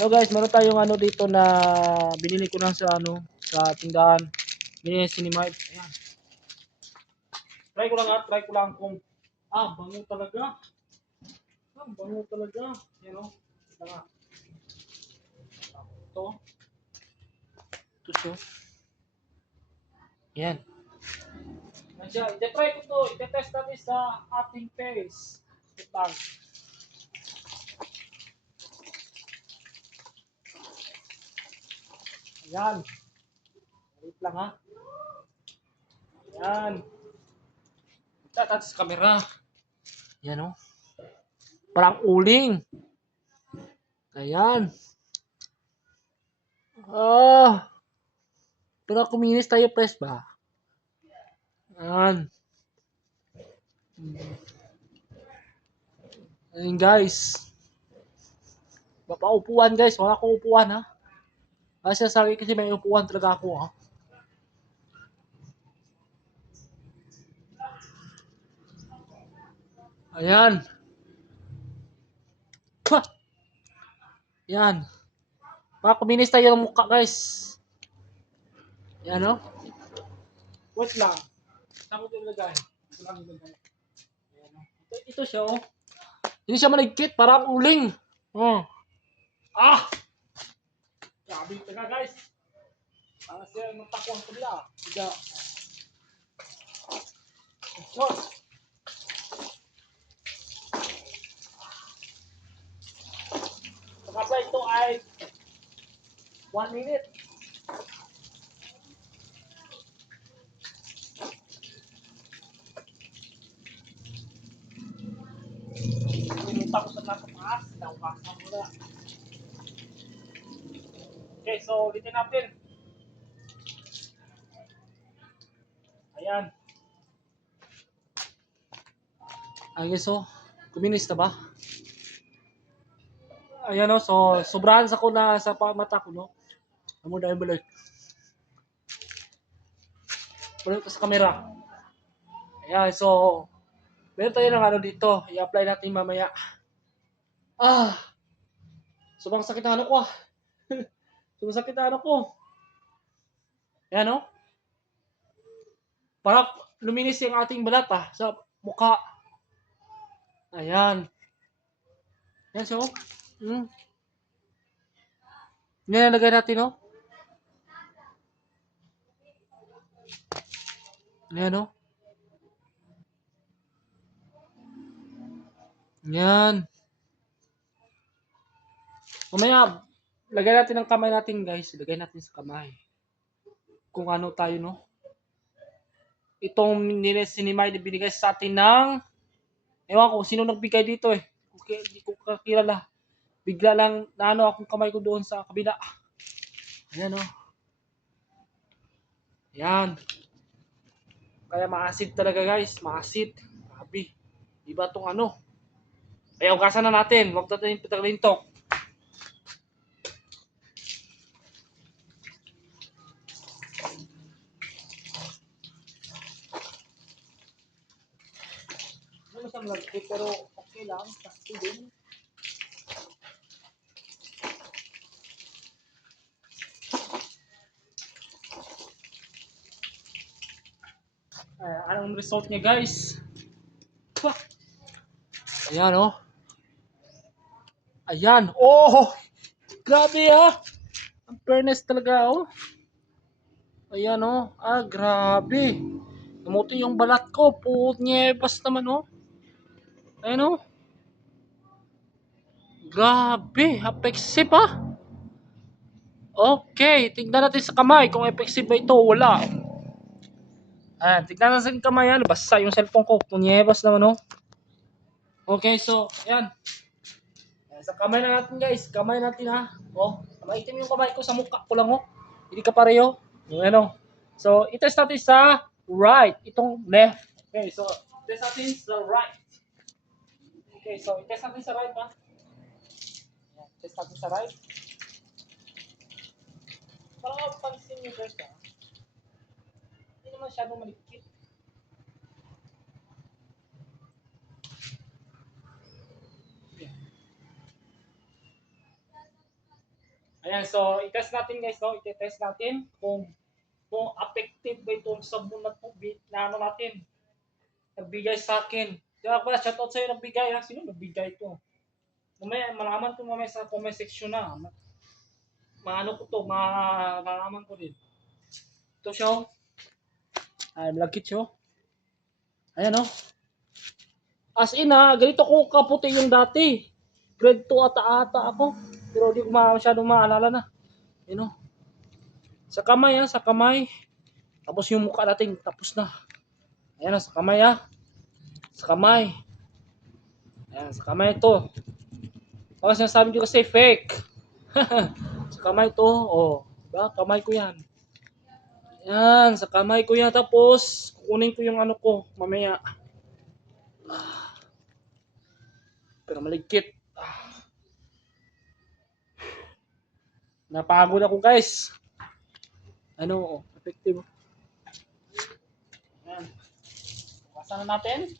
So guys, meron tayong ano dito na binili ko lang sa ano, sa tindahan. Binili sa Cinemite. Ayan. Try ko lang kung bango talaga. Bango talaga. Yan o. Ito nga. Ito. Ito siya. Yan. Yan siya. I-try ko to. I-test natin sa ating face. Ito lang. Ayan. Wait lang ha. Ayan. Tatat sa camera. Yan o. Parang uling. Ayan. Pero kuminis tayo press ba? Ayan. Ayan guys. Papaupuan guys. Wala akong upuan ha. Kasi sabi kasi may upuan talaga ako ha. Ayan. Yan. Kuminis tayo ng mukha guys. Yan o. Wait lang. Saan ko ito ilagay? Ito lang ilagay. Ayan o. Ito siya o. Hindi siya maligkit. Parang uling. Oh. Grabe talaga guys. Parang siya magtakuan ko nila. Tiga. Short. Pag-apply ito ay 1 minute. Pumunta ko sa taas. Naukasan mo na. Okay, so ulitin natin. Ayan. Ayun so. Kuminis na ba? Ayan o. So, sobrahan sa ko na sa mata ko no. Amo dahil balik. Balik ko sa camera. Ayan, so meron tayo ng ano dito. I-apply natin mamaya. Sobrang sakit na ano ko. Sobrang sakit na ano ko. Ayan o. Parang luminis yung ating balat sa mukha. Ayan. Ayan so. Nilalagay natin o. Ayan o. Ayan. Mamaya, lagay natin ang kamay natin guys. Lagay natin sa kamay. Kung ano tayo no. Itong Cinemite binigay sa atin ng ewan ko sino nagbigay dito eh. Hindi ko kakilala. Bigla lang naano akong kamay ko doon sa kabila. Ayan o. Ayan. Kaya maasid talaga guys. Maasid. Grabe. Diba itong ano. Kaya ugasan na natin. Huwag natin pitalintok. Ano siyang lagkit pero okay lang. Kasi din. Anong result niya guys? Ayan o. Ayan. Oh! Grabe Ang fairness talaga oh. Ayan o. Grabe. Namuti yung balat ko. Punyebas naman oh. Ayan o. Grabe. Effective Okay. Tignan natin sa kamay kung effective ba ito. Wala. Ayan. Tignan natin sa kamay. Basta yung cellphone ko. Punyebas naman oh. Okay. So, ayan. Sa kamay na natin guys. Kamay natin Oh. Maitim yung kamay ko sa mukha ko lang Hindi ka pareho. Yung ano. So, itest natin sa right. Itong left. Okay, so, itest natin sa right. Okay, so, itest natin sa right Test natin sa right. Para pansin nyo guys Hindi naman masyadong malikit. Ayan, so i-test natin guys, no? I-test natin kung effective ba itong sabon na tubig na ano natin, nagbigay sa akin. Kaya pala, shoutout sa'yo nagbigay ha. Sino nagbigay ito? Mamaya, malaman ko mamaya sa comment section na. Maano ko to, malalaman ko din. Ito siya, oh. Ay, malagkit siya, oh. Ayan, oh. As in, ha, ganito ko kaputi yung dati. Grade 2 ata ako. Pero di ko masyadong maalala na. You know? Sa kamay, ha, sa kamay. Tapos yung mukha natin, tapos na. Ayan, sa kamay, ha. Sa kamay. Ayan, sa kamay ito. Tapos sinasabi ko kasi fake. Sa kamay to, oh. Diba? Kamay ko yan. Ayan, sa kamay ko yan. Tapos, kukunin ko yung ano ko, mamaya. Pero maligkit. Napagod ako guys. Ano, oh, effective. Ayan. Bukasan na natin.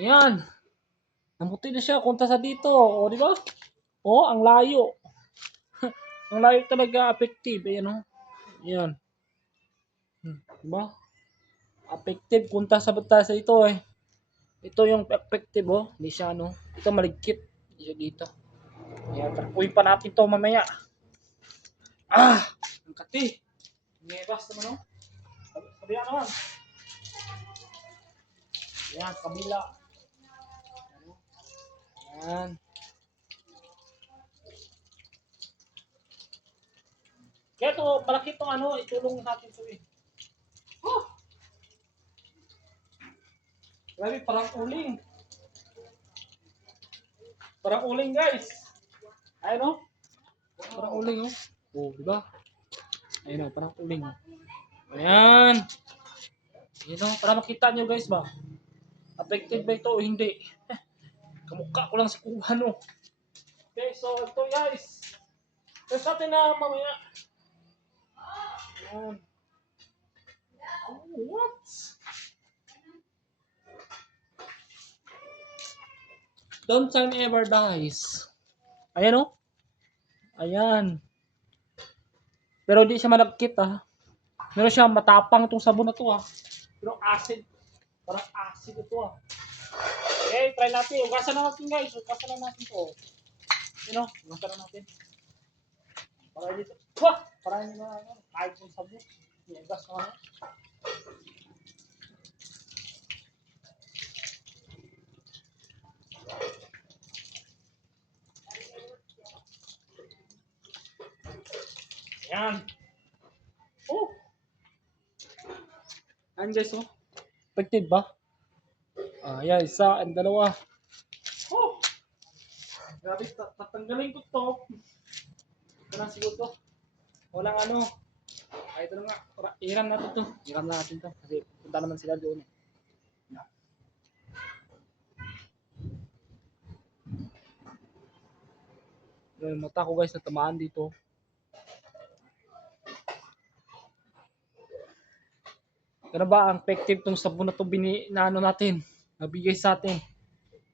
Ayan. Namuti na siya kunta sa dito. O, di ba? O, ang layo. Ang layo talaga effective. Ayan, o. Ayan. Di ba? Effective kunta sa bata sa ito eh. Ito yung effective, oh. Hindi siya, ano. Ito maligkit. Hindi siya dito. Ayan, trakuhin pa natin to mamaya. Ang kati. Ngebas naman, oh. Kabila naman. Ayan, kabila. Ayan. Kaya ito, malaki itong ano, itulong natin ito eh. Oh! Grabe, parang uling. Parang uling guys. Ayun, oh. Parang uling, oh. Oh, di ba? Ayun, oh, parang uling. Ayan. Ayan, oh, para makita nyo guys ba? Effective ba ito o hindi? Kamukha ko lang sa kuha, no. Okay, so ito guys. Test natin na mamaya. Ayan. Oh, what? Don't time ever dies. Ayan, oh. Ayan. Pero di siya malagkit, ah. Meron siya matapang itong sabon na to, ah. Pero acid. Parang acid ito, ah. Okay, try natin. Ugasan na natin, guys. Ugasan na natin to. You know, ugasan na natin. Para dito. Wah! Para hindi na, kahit yung sabon. Ugas na natin. Ayan. Oh! Ayan, guys, oh. Effective ba? Ayan, isa and dalawa. Oh! Grabe, tatanggalin ko to. Ito na siguro to. Walang ano. Ay, ito na nga. Iram natin to. Iram natin to. Kasi punta naman sila doon. Yung mata ko guys, natamaan dito. Ano ba ang effective tong sabon na to na ano natin? Nabigay sa atin.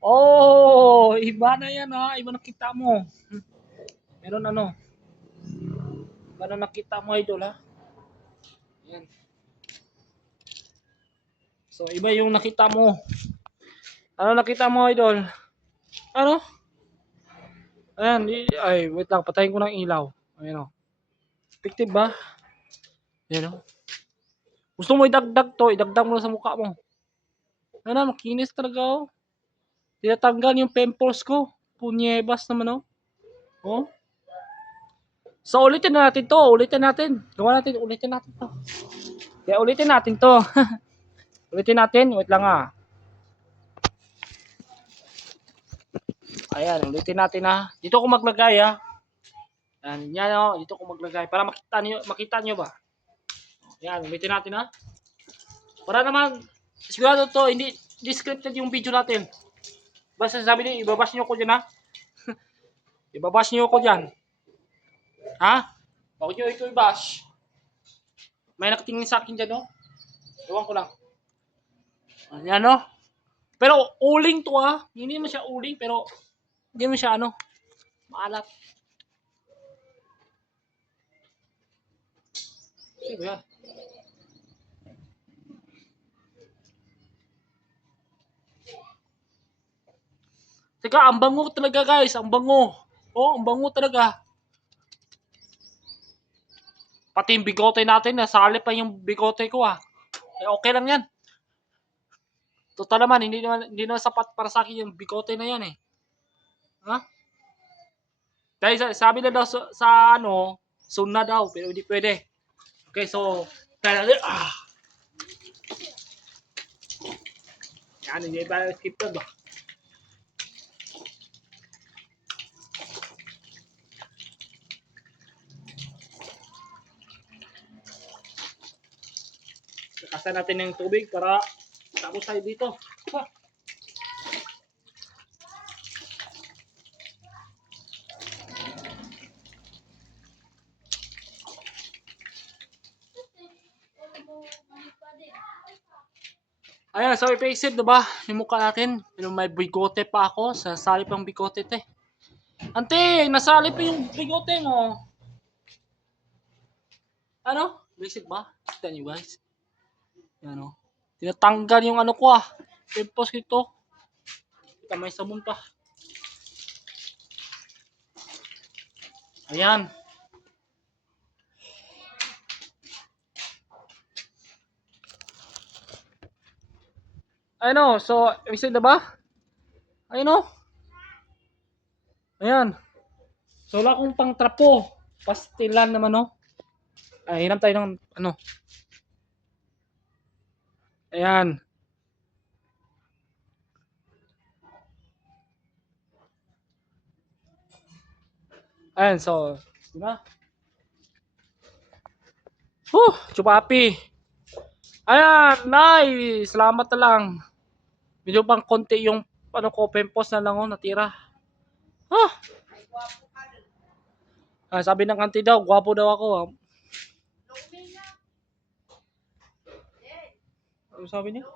Oh, iba na yan ha. Iba nakita mo. Meron ano. Iba na nakita mo idol ha. Yan. So, iba yung nakita mo. Ano nakita mo idol? Ano? Ayan. Ay, wait lang. Patayin ko ng ilaw. Ayan o. Effective ba? Ayan o. Gusto mo idagdag to, idagdag mo na sa mukha mo. Ano, makinis talaga oh. Tinatanggal yung pimples ko. Punyebas naman oh. Oh. So ulitin na natin to, ulitin natin. Gawa natin, ulitin natin to. Kaya ulitin natin to. Ulitin natin, wait lang ah. Ayan, ulitin natin ah. Dito ko maglagay ah. Yan oh, dito ko maglagay para makita niyo ba. Yan, ulitin natin ha. Para naman sigurado to hindi scripted yung video natin. Basta sabi niyo, ibabash niyo ko dyan, ha? Ibabash niyo ko dyan. Ha? Huwag niyo ito i-bash. May nakatingin sa akin dyan, no? Ewan ko lang. Ayan, no? Pero uling to, ha? Hindi naman siya uling, pero hindi naman siya, maalat. Sino yan? Teka, ang bango talaga, guys. Ang bango. Oh, ang bango talaga. Pati yung bigote natin, nasali pa yung bigote ko, okay lang yan. Total naman, hindi naman sapat para sa akin yung bigote na yan, Ha? Dahil sabi na daw soon na daw, pero hindi pwede. Okay, so, yan, hindi ba skip to ba? Kakasan natin ng tubig para tapos tayo dito. Ayan, so i-face it, diba? Yung mukha natin. Pero may bigote pa ako. Sasali pang bigote, te. Ante, nasali pa yung bigote mo. Ano? Face it ba? Kita nyo, guys. Yan, tinatanggal yung ko, pimpos ito. Kita may sabon pa. Ayan. Ayun, so, face it, diba? Ayun, Ayan. So, wala akong pang trapo. Pastilan naman, hinam tayo ng Ayan. Ayan, so, diba? Chupapi. Ayan, nice. Salamat na lang. Medyo pang konti yung pimpos na lang natira. Sabi ng auntie daw, gwapo daw ako. Ano sabi niya?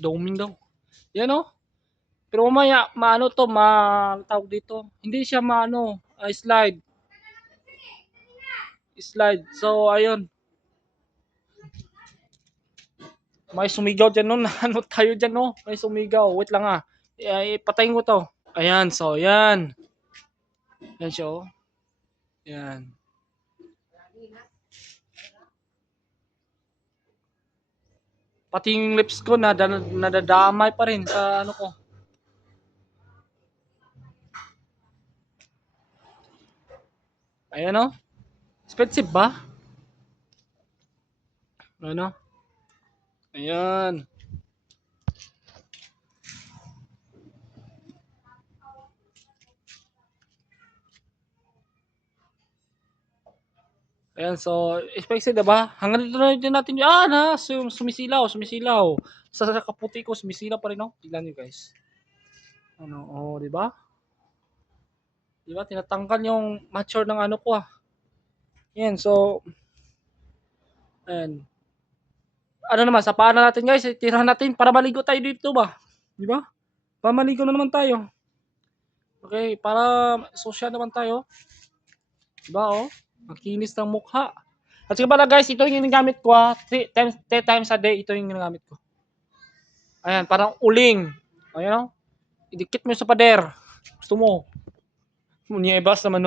Doming daw. Yan, Pero mamaya, tawag dito. Hindi siya slide. Slide. So, ayun. May sumigaw dyan, Ano tayo dyan, May sumigaw. Wait lang, ipatayin ko to. Ayan, so, yan. Yan siya, Yan. Pati yung lips ko nadadamay pa rin sa ko. Ayan, expensive ba? Ayan. Ayan, so, expected diba? Hanggang dito na din natin, sumisilaw. Sa kaputi ko, sumisilaw pa rin, Tignan nyo, guys. Diba? Diba, tinatanggal yung mature ng ko, Ayan, so, ayan. Naman, sa paa na natin, guys, tirahan natin para maligo tayo dito ba? Diba? Para maligo na naman tayo. Okay, para social naman tayo. Diba, Makinis ng mukha. At saka pala, guys, ito yung ginagamit ko, 3 times a day, ito yung ginagamit ko. Ayan, parang uling. Ayan, idikit mo sa pader. Gusto mo. Munyebas naman,